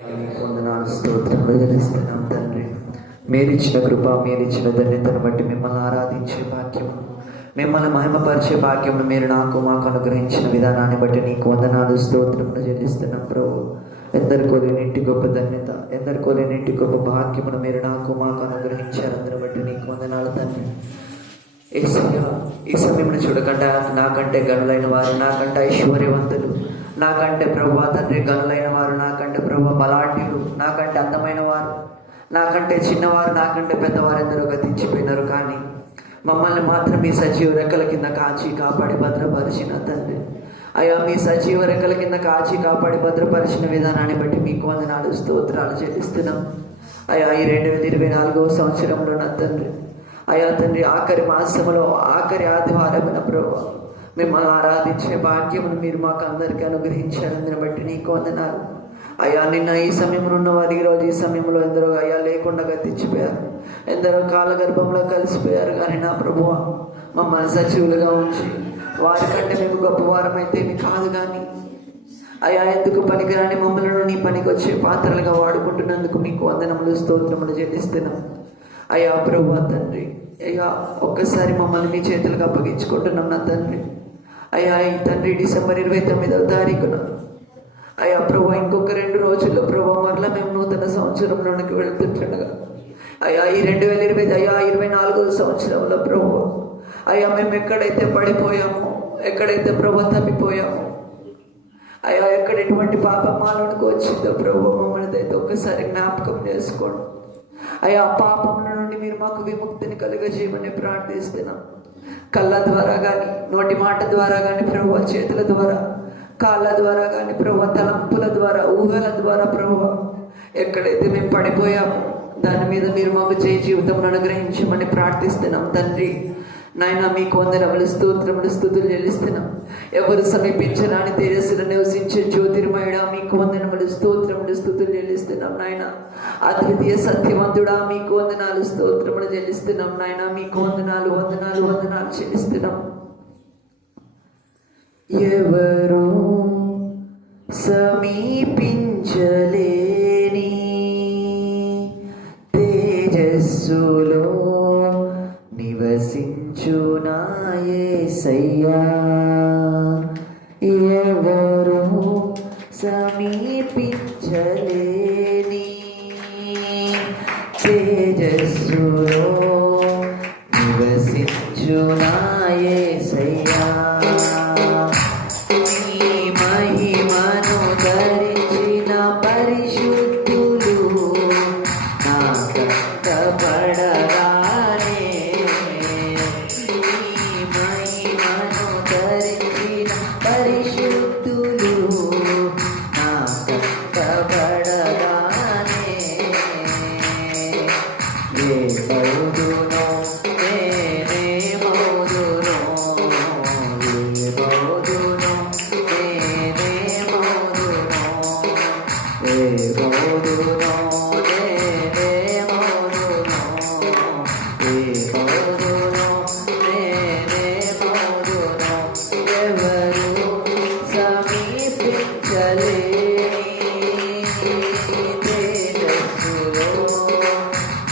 వందనాలు స్తోత్రములు చెల్లిస్తున్నాం తండ్రి. మీరిచ్చిన కృప, మీరిచ్చిన ధన్యతను బట్టి మిమ్మల్ని ఆరాధించే భాగ్యము, మిమ్మల్ని మహిమపరిచే భాగ్యమును మీరు మాకు అనుగ్రహించిన విధానాన్ని బట్టి నీకు వందనాలు స్తోత్రములు చెల్లిస్తున్నాం ప్రభు. ఎందరికో లేనింటి గొప్ప ధన్యత, ఎందరికో లేనింటి గొప్ప భాగ్యమును మీరు మాకు అనుగ్రహించారు. అందరి బట్టి నీకు వందనాలు తండ్రి. ఈ సమయంలో చూడకుండా నాకంటే గనులైన వారు, నాకంటే ఐశ్వర్యవంతులు, నాకంటే ప్రభు తండ్రి గనులైన వారు, నాకంటే ప్రభు బలాఢ్యులు, నాకంటే అందమైన వారు, నాకంటే చిన్నవారు, నాకంటే పెద్దవారు ఎందరో గతించిపోయినారు. కానీ మమ్మల్ని మాత్రం మీ సజీవ రెక్కల కింద కాచి కాపాడి భద్రపరిచిన తండ్రి. అయ్యా, మీ సజీవ రెక్కల కింద కాచి కాపాడి భద్రపరిచిన విధానాన్ని బట్టి మీకు వందనాలు స్తోత్రాలు చెల్లిస్తున్నాం. అయ్యా, ఈ 2024వ సంవత్సరంలో నా తండ్రి, అయ్యా తండ్రి, ఆఖరి మాసంలో ఆఖరి ఆదివారమున ప్రభు మిమ్మల్ని ఆరాధించే భాగ్యమును మీరు మాకు అందరికీ అనుగ్రహించారు. అందుని బట్టి నీకు వందనాలు. అయ్యా, నిన్న ఈ సమయంలో ఉన్నవారు ఈరోజు ఈ సమయంలో ఎందరో అయ్యా లేకుండా గతించిపోయారు, ఎందరో కాలగర్భంలో కలిసిపోయారు. కానీ నా ప్రభువ మమ్మల్ని సజీవులుగా ఉంచి వారికంటే మేము గొప్పవారమైతే మీ కాదు. కానీ అయ్యా, ఎందుకు పనికిరాని మమ్మల్ని నీ పనికి వచ్చే పాత్రలుగా వాడుకుంటున్నందుకు మీకు వందనములు స్తోత్రములు చెల్లిస్తున్నాం. అయ్యా ప్రభు తండ్రి, అయ్యా ఒక్కసారి మమ్మల్ని మీ చేతులకు అప్పగించుకుంటున్నాం నా తండ్రి. అయ్యా ఈ తండ్రి డిసెంబర్ 29వ తారీఖున అయ్యా ప్రభు ఇంకొక 2 రోజుల్లో ప్రభు మరలా మేము నూతన సంవత్సరంలోనికి వెళ్తుంటుండగా అయ్యా ఈ 2020 అయ్యా 24వ సంవత్సరంలో ప్రభు అయ్యా మేము ఎక్కడైతే పడిపోయామో, ఎక్కడైతే ప్రభు తప్పిపోయామో, అయ్యా ఎక్కడ ఎటువంటి పాపం మాలోనికి వచ్చిందో ప్రభు మమ్మల్ని అయితే ఒక్కసారి జ్ఞాపకం చేసుకోండి. అయ్యా పాపముల నుండి మీరు మాకు విముక్తిని కలుగజేయమని ప్రార్థిస్తున్నాం. కళ్ళ ద్వారా కానీ, నోటి మాట ద్వారా కానీ ప్రభు, చేతుల ద్వారా, కాళ్ళ ద్వారా కానీ ప్రభు, తలంపుల ద్వారా, ఊహల ద్వారా ప్రభు ఎక్కడైతే మేము పడిపోయామో దాని మీద మీరు మాకు జీవితం అనుగ్రహించమని ప్రార్థిస్తున్నాం తండ్రి. నాయన మీకు వందనములు స్తోత్రములు స్తుతులు చెల్లిస్తున్నాం. ఎవరు సమీపించరాని తేజస్సును నివసించే జ్యోతిర్మయుడా మీకు వందనములు స్తోత్రములు స్తుతులు చెల్లిస్తున్నాం. నాయన అద్వితీయ సత్యవంతుడా మీకు వందనాలు స్తోత్రములు చెల్లిస్తున్నాం. నాయన మీకు వందనాలు వందనాలు వందనాలు చెల్లిస్తున్నాం. ఎవరు సమీపించలేని తేజస్సులో నివసించు నా యేసయ్యా, ఎవరు సమీపించలేని తేజస్సులో నివసించు నా యేసయ్యా, నీ మహిమను ధరించిన పరిశుద్ధులు నా కంటపడగానే, నీ మహిమను ధరించిన పరిశుద్ధులు నా కంటపడగానే, ఏ మౌదునో నేనే మౌదునో, ఏ మౌదునో నేనే మౌదునో, ఏ మౌదునో నేనే మౌదునో, ఏ మౌదునో నేనే మౌదునో, ఎవరు సమీపించలేని తేజస్సులో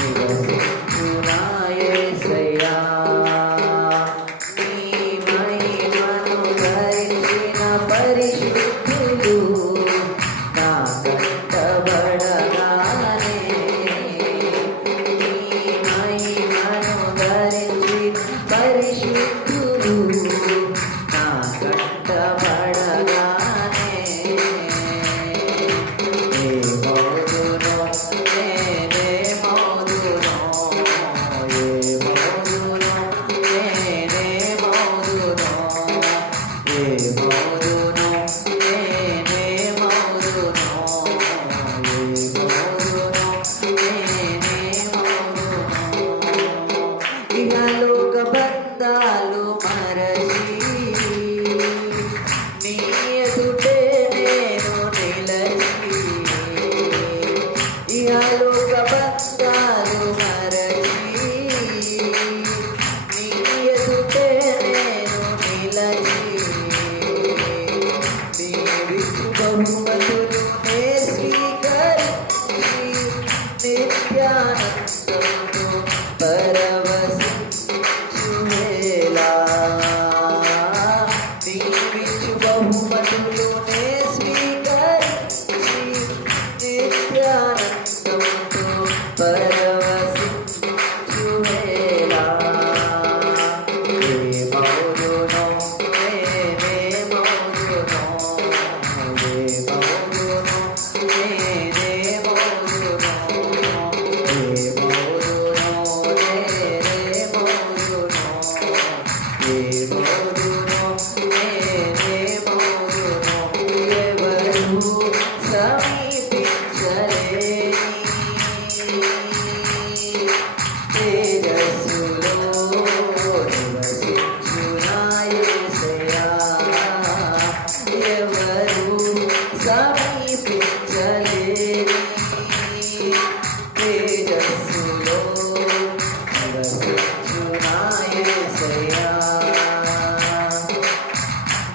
నివసించు నా యేసయ్యా, నీ మహిమను ధరించిన పరిశుద్ధులు నా కంటబడగానే, నీ మహిమను ధరించిన పరిశుద్ధులు నా కంటబడగానే, ఏ మౌదునో నేనే మౌదునో, ఏ మౌదునో నేనే మౌదునో, ఏ మౌదునో నేనే మౌదునో, ఏ మౌదునో నేనే మౌదునో, ఇహలోక బంధాలు మరచి నీ ఎదుటే నేను నిలచి, ఇహలోక బంధాలు మరచి నీ ఎదుటే నేను నిలచి, నీవిచ్చు బహుమతులునే స్వీకరించి నిత్యానందంతో పరవశించు వేళ ఏమౌదునో నేనేమౌదునో ఏమౌదునో నేనేమౌదునో ఏమౌదునో నేనేమౌదునో ఏమౌదునో నేనేమౌదునో ఎవరు సమీపించలేని తేజస్సులో నివసించు నా యేసయ్యా ఎవరు సమీపించలేని తేజస్సులో నివసించు నా యేసయ్యా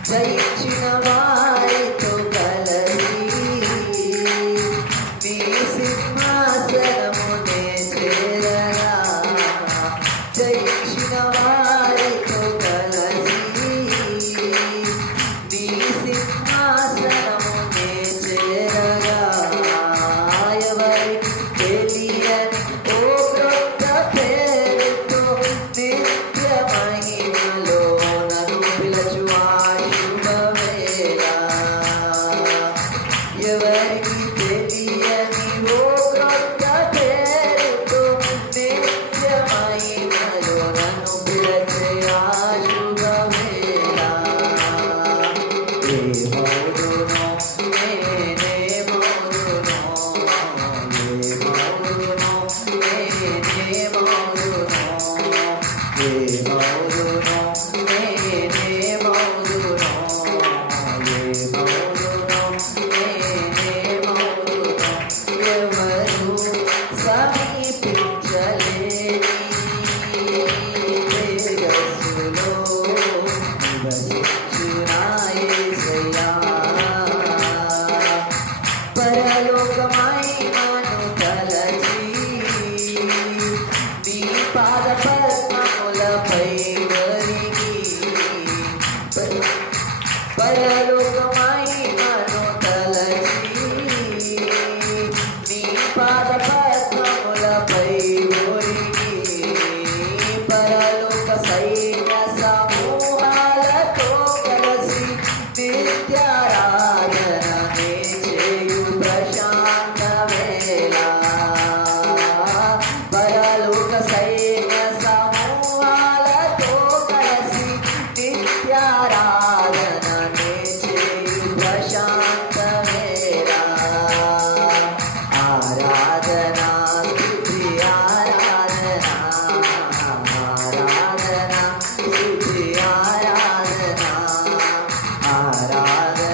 జయించిన వారితో కలిసి నీ సింహాసనమునే చేరగా జయించిన వారితో కలిసి నీ సింహాసనమునే చేరగా ఎవరికి తెలియని ఓ క్రొత్త పేరుతో నిత్య మహిమలో నన్ను పిలచు ఆ శుభవేళ ఎవరికి తెలియని ఓ క్రొత్త పేరుతో నిత్య మహిమలో నన్ను పిలచే ఆ శుభవేళ ఏమౌదునో నేనేమౌదునో ఏమౌదునో నేనేమౌదునో ఏమౌదునో నేనేమౌదునో ఏమౌదునో నేనేమౌదునో ఎవరు సమీపించలేని తేజస్సులో నివసించు నా యేసయ్యా పరలోకమహిమను తలచి నీ పాద పద్మములపై ఒరిగి పరలోకమహిమను తలచి నీ పాద పద్మములపై ఒరిగి పరలోక సైన్య సమూహాలతో కలిసి నిత్యారాధననే చేయు ప్రశాంత వేళ పరలోక సైన్య సమూహాలతో కలిసి నిత్యారాధననే చేయు ప్రశాంత వేళ ఆరాధనా స్తుతి ఆరాధనా ఆరాధనా స్తుతి ఆరాధనా ఆరాధనా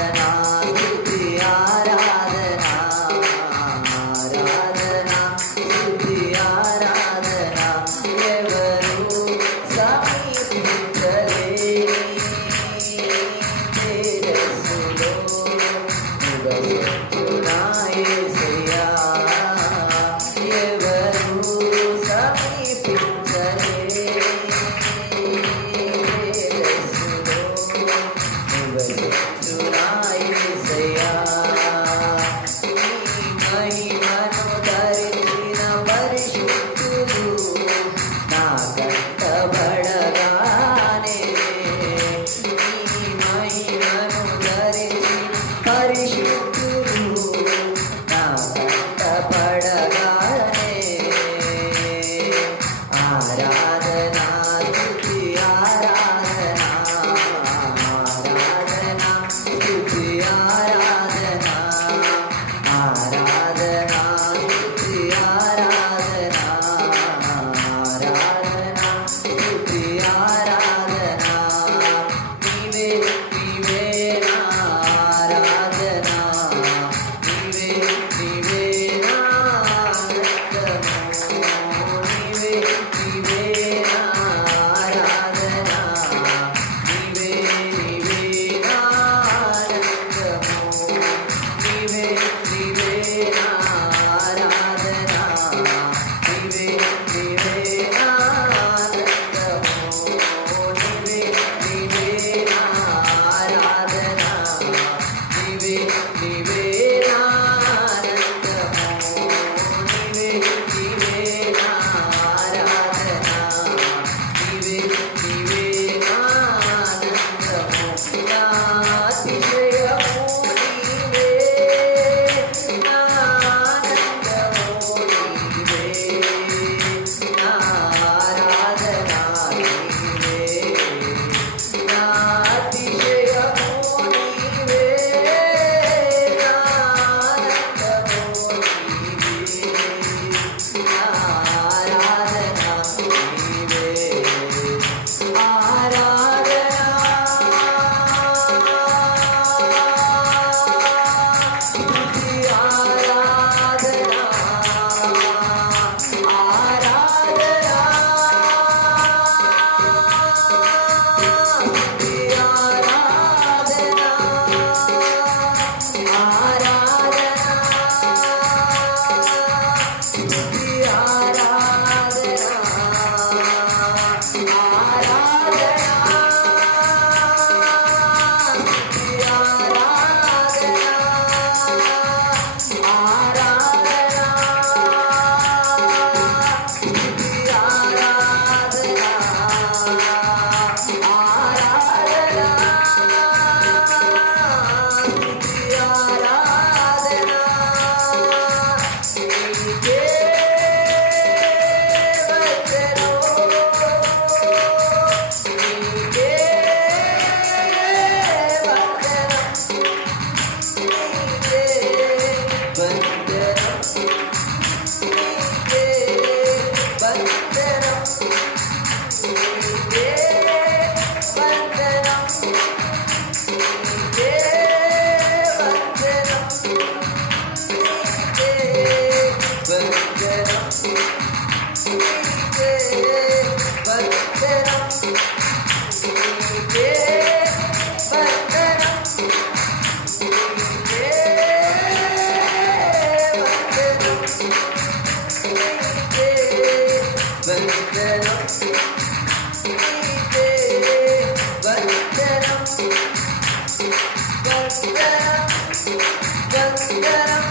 వందనం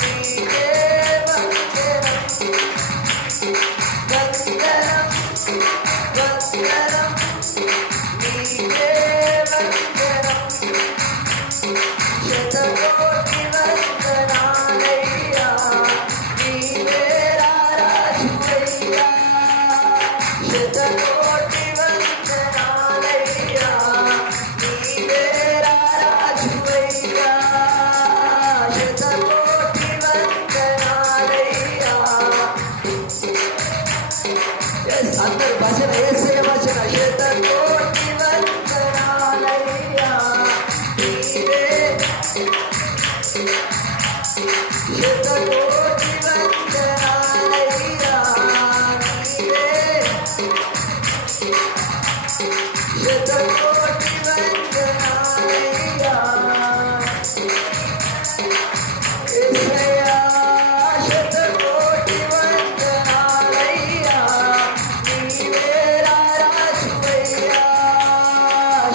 నీకే వందనం వందనం వందనం నీకే వందనం శతకోటి వందనాలయ్యా నీవే రారాజువయ్యా శతకోటి వందనాలయ్యా నీవే రారాజువయ్యా శతకోటి వందనాలయ్యా అందరు భజన యేసయ్య భజన శతకోటి వందనాలయ్యా నీవే శతకోటి వందనాలయ్యా నీవే శతకోటి వందనాలయ్యా యేసయ్యా శతకోటి వందనాలయ్యా నీవే రారాజువయ్యా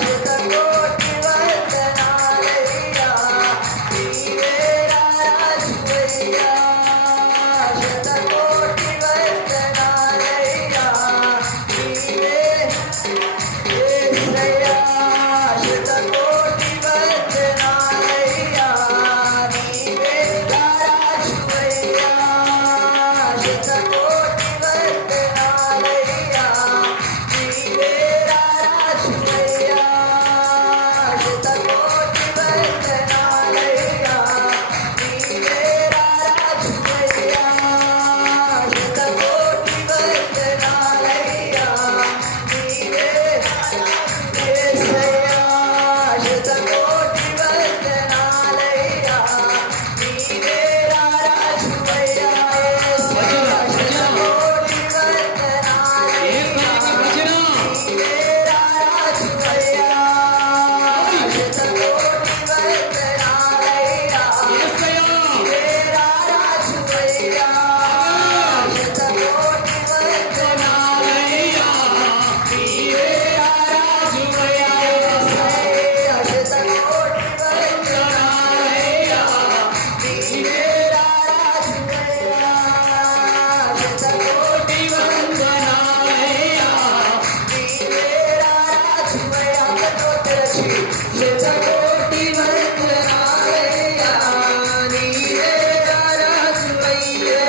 శతకోటి వందనాలయ్యా నీవే రారాజువయ్యా శతకోటి వందనాలయ్యా నీవే యేసయ్యా శతకోటి వందనాలయ్యా నీవే రారాజువయ్యా శతకోటి వందనాలయ్యా నీవే రారాజువయ్యా శతకోటి వందనాలయ్యా నీవే రారాజువయ్యా శతకోటి వందనాలయ్యా నీవే యేసయ్యా శతకోటి వందనాలయ్యా నీవే రారాజువయ్యా యేసయ్యా శతకోటి వందనాలయ్యా నీవే రారాజువయ్యా శతకోటి వందనాలయ్యా నీవే రారాజువయ్యా శతకోటి వందనాలయ్యా నీవే రారాజువయ్యా యేసయ్యా శతకోటి వందనాలయ్యా నీవే రారాజువయ్యా శతకోటి వందనాలయ్యా నీవే రారాజువయ్యా అందరితో తెరచి శతకోటి వందనాలయ్యా నీవే రారాజువయ్యా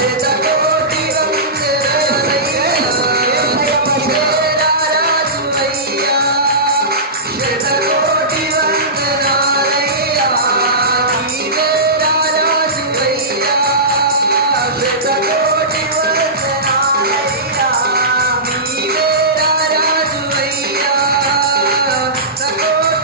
శతకోటి వందనాలయ్యా యేసయ్యా రారాజువయ్యా శతకోటి వందనాలయ్యా నీవే రారాజువయ్యా శతకోటి వందనాలయ్యా నీవే రారాజువయ్యా శతకోటి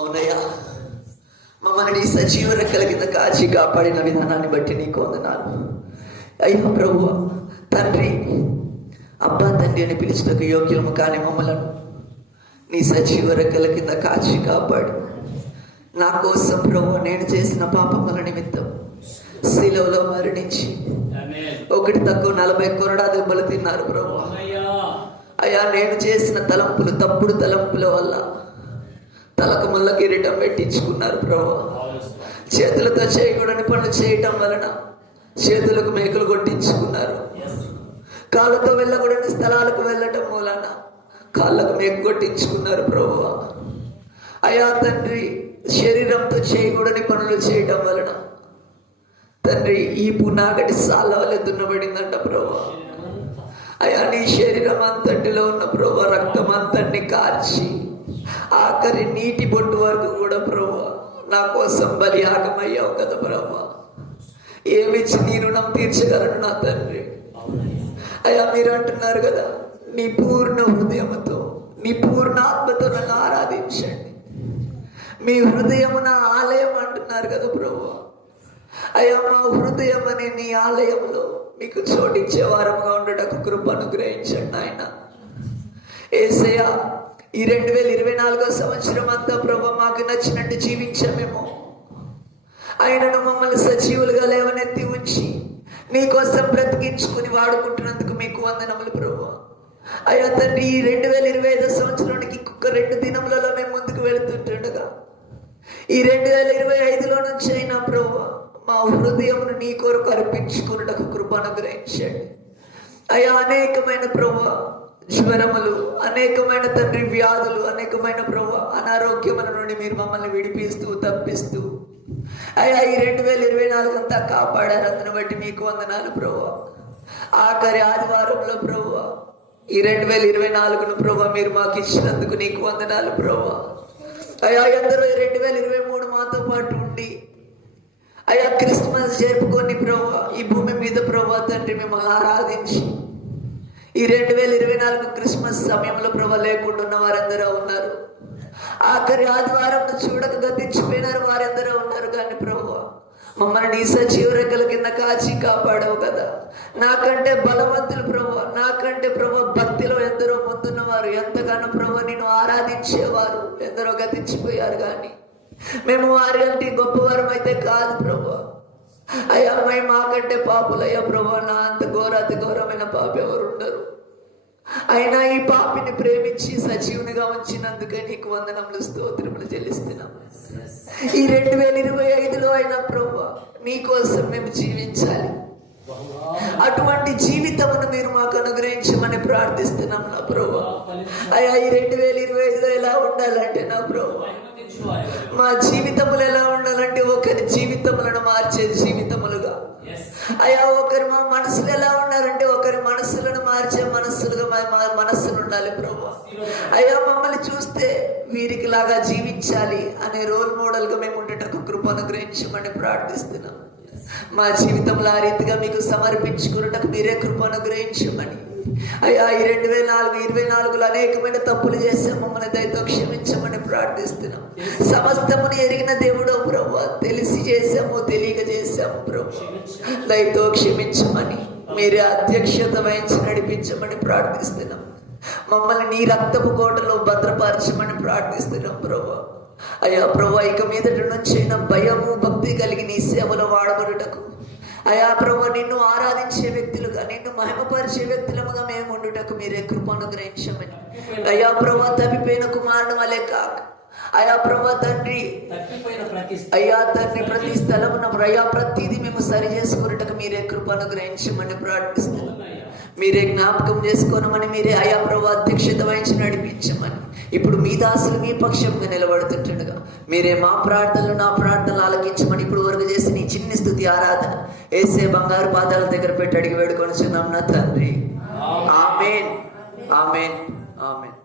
అవునయ్యా, మమ్మల్ని నీ సజీవ రెక్కల కింద కాచి కాపాడిన విధానాన్ని బట్టి నీకు వందనాలు. అయ్యో ప్రభువా, తండ్రి, అబ్బా తండ్రి అని పిలుచుటకు యోగ్యము కాని మమ్మలను నీ సజీవ రెక్కల కింద కాచి కాపాడు. నా కోసం ప్రభువా, నేను చేసిన పాపముల నిమిత్తం శిలువలో మరణించి 1 కొరడా దెబ్బలు తిన్నారు ప్రభువా. అయ్యా, నేను చేసిన తలంపులు, తప్పుడు తలంపుల వల్ల తలకు ముళ్ళ కిరీటం పెట్టించుకున్నారు ప్రభువా. చేతులతో చేయకూడని పనులు చేయటం వలన చేతులకు మేకులు కొట్టించుకున్నారు. కాళ్ళతో వెళ్ళకూడని స్థలాలకు వెళ్ళటం మూలన కాళ్ళకు మేకు కొట్టించుకున్నారు ప్రభువా. అయ్యా తండ్రి, శరీరంతో చేయకూడని పనులు చేయటం వలన తండ్రి ఈ పునాగటి సాల వల్ల దున్నబడిందంట ప్రభువా. అయ్యా, నీ శరీరం అంతటిలో ఉన్న ప్రభువా రక్తం అంతటిని కార్చి ఆఖరి నీటి బొట్టు వరకు కూడా ప్రభువా నా కోసం బలియాగమయ్యావు కదా ప్రభువా. ఏమిచ్చి నీ రుణం తీర్చగలను నా తండ్రి. అయ్యా, మీరు అంటున్నారు కదా, నీ పూర్ణ హృదయముతో, నీ పూర్ణ ఆత్మతో నన్ను ఆరాధించండి. మీ హృదయం నా ఆలయం అంటున్నారు కదా ప్రభువా. అయ్యా, మా హృదయం అనే నీ ఆలయంలో మీకు చోటిచ్చే వారముగా ఉండటకు కృప అనుగ్రహించండి ఆయన. యేసయ్యా, ఈ 2024 సంవత్సరం అంతా ప్రభువా మాకు నచ్చినట్టు జీవించామేమో, ఆయనను మమ్మల్ని సజీవులుగా లేవనెత్తి ఉంచి నీకోసం బ్రతికించుకుని వాడుకుంటున్నందుకు మీకు వందనములు ప్రభువా. అయ్యా తండ్రి, ఈ 2025 సంవత్సరానికి ఇంకొక 2 దినములలో మేము ముందుకు వెళుతుంటుండగా ఈ 2025లో నుంచి అయినా ప్రభువా మా హృదయమును నీ కొరకు అర్పించుకున్నటకు కృప అనుగ్రహించండి. అయ్యా, అనేకమైన ప్రభువా జ్వరములు, అనేకమైన తండ్రి వ్యాధులు, అనేకమైన ప్రభువా అనారోగ్యముల నుండి మీరు మమ్మల్ని విడిపిస్తూ తప్పిస్తూ అయ్యా ఈ 2024 అంతా కాపాడారు. అందుని బట్టి మీకు వందనాలు ప్రభువా. ఆఖరి ఆదివారంలో ప్రభువా ఈ 2024ను ప్రభువా మీరు మాకు ఇచ్చినందుకు నీకు వందనాలు ప్రభువా. అయ్యా, ఎందరో 2023 మాతో పాటు ఉండి అయ్యా క్రిస్మస్ జరుపుకొని ప్రభువా ఈ భూమి మీద ప్రభువా తండ్రి మిమ్మల్ని ఆరాధించి ఈ 2024 క్రిస్మస్ సమయంలో ప్రభు లేకుండా ఉన్న వారందరూ ఉన్నారు. ఆఖరి ఆదివారం చూడక గతించిపోయినారు వారందరూ ఉన్నారు. కానీ ప్రభువా మమ్మల్ని నీ సజీవ రెక్కల కింద కాచి కాపాడవు కదా. నాకంటే బలవంతులు ప్రభువా, నాకంటే ప్రభువా భక్తిలో ఎందరో ముందున్నవారు, ఎంతగానో ప్రభువా నిన్ను ఆరాధించేవారు ఎందరో గతించిపోయారు. కానీ మేము వారి అంటే గొప్పవారం అయితే కాదు ప్రభువా. అయ్యా, అమ్మాయి మాకంటే పాపులయ్యా ప్రభువా. నా అంత అతి ఘోరమైన పాప ఎవరు ఉండరు. అయినా ఈ పాపిని ప్రేమించి సజీవునిగా ఉంచినందుకే నీకు వందనములు స్తోత్రములు చెల్లిస్తున్నాం. ఈ 2025లో అయినా ప్రభువా నీకోసం మేము జీవించాలి. అటువంటి జీవితమును మీరు మాకు అనుగ్రహించమని ప్రార్థిస్తున్నాం నా ప్రభువా. అయ్యా, ఈ 2025లో ఎలా ఉండాలంటే నా ప్రభువా మా జీవితములు ఎలా ఉండాలంటే ఒకరి జీవితములను మార్చే జీవితములుగా. అయ్యా, ఒకరు మా మనసులు ఎలా ఉండాలంటే ఒకరి మనసులను మార్చే మనస్సులుగా మా మనస్సులు ఉండాలి ప్రభువా. అయ్యా, మమ్మల్ని చూస్తే వీరికి లాగా జీవించాలి అనే రోల్ మోడల్ గా మేము ఉండేటకు కృప అనుగ్రహించమని ప్రార్థిస్తున్నాం. మా జీవితంలో ఆ రీతిగా మీకు సమర్పించుకున్నటకు మీరే కృప అనుగ్రహించమని. అయ్యా, ఈ 2024లో అనేకమైన తప్పులు చేసాం, మమ్మల్ని దయతో క్షమించమని ప్రార్థిస్తున్నాం. సమస్తముని ఎరిగిన దేవుడు ప్రభువా, తెలిసి చేసాము తెలియక చేసాము ప్రభు, దయతో క్షమించమని మీరే అధ్యక్షత వహించి నడిపించమని ప్రార్థిస్తున్నాం. మమ్మల్ని నీ రక్తపు కోటలో భద్రపరచమని ప్రార్థిస్తున్నాం ప్రభు. అయ్యా ప్రభు, ఇక మీదటి నుంచి అయినా భయము భక్తి కలిగి నీ సేవలో వాడబడుటకు అయ్యా ప్రభు నిన్ను ఆరాధించే వ్యక్తులుగా, నిన్ను మహిమపరిచే వ్యక్తులుగా మేము ఉండుటకు మీరే కృప అనుగ్రహించమని. అయ్యా ప్రభు, తప్పిపోయిన కుమారుడు వలె కాక అయ్యా ప్రభు తండ్రి, అయ్యా తండ్రి ప్రతి స్థలమున అయ్యా ప్రతిదీ మేము సరి చేసుకున్నట్టుకు మీరే కృప అనుగ్రహించమని ప్రార్థిస్తున్నాం. మీరే జ్ఞాపకం చేసుకోనమని, మీరే అయా ప్రభు అధ్యక్షత వహించి నడిపించమని. ఇప్పుడు మీ దాసులు మీ పక్షంగా నిలబడుతుండగా మీరే మా ప్రార్థనలు నా ప్రార్థనలు ఆలకించమని ఇప్పుడు వరకు చేసిన ఈ చిన్ని స్తుతి ఆరాధన యేసే బంగారు పాదాల దగ్గర పెట్టి అడిగి వేడుకొనుచున్నాం నా తండ్రి. ఆమేన్, ఆమేన్, ఆమేన్.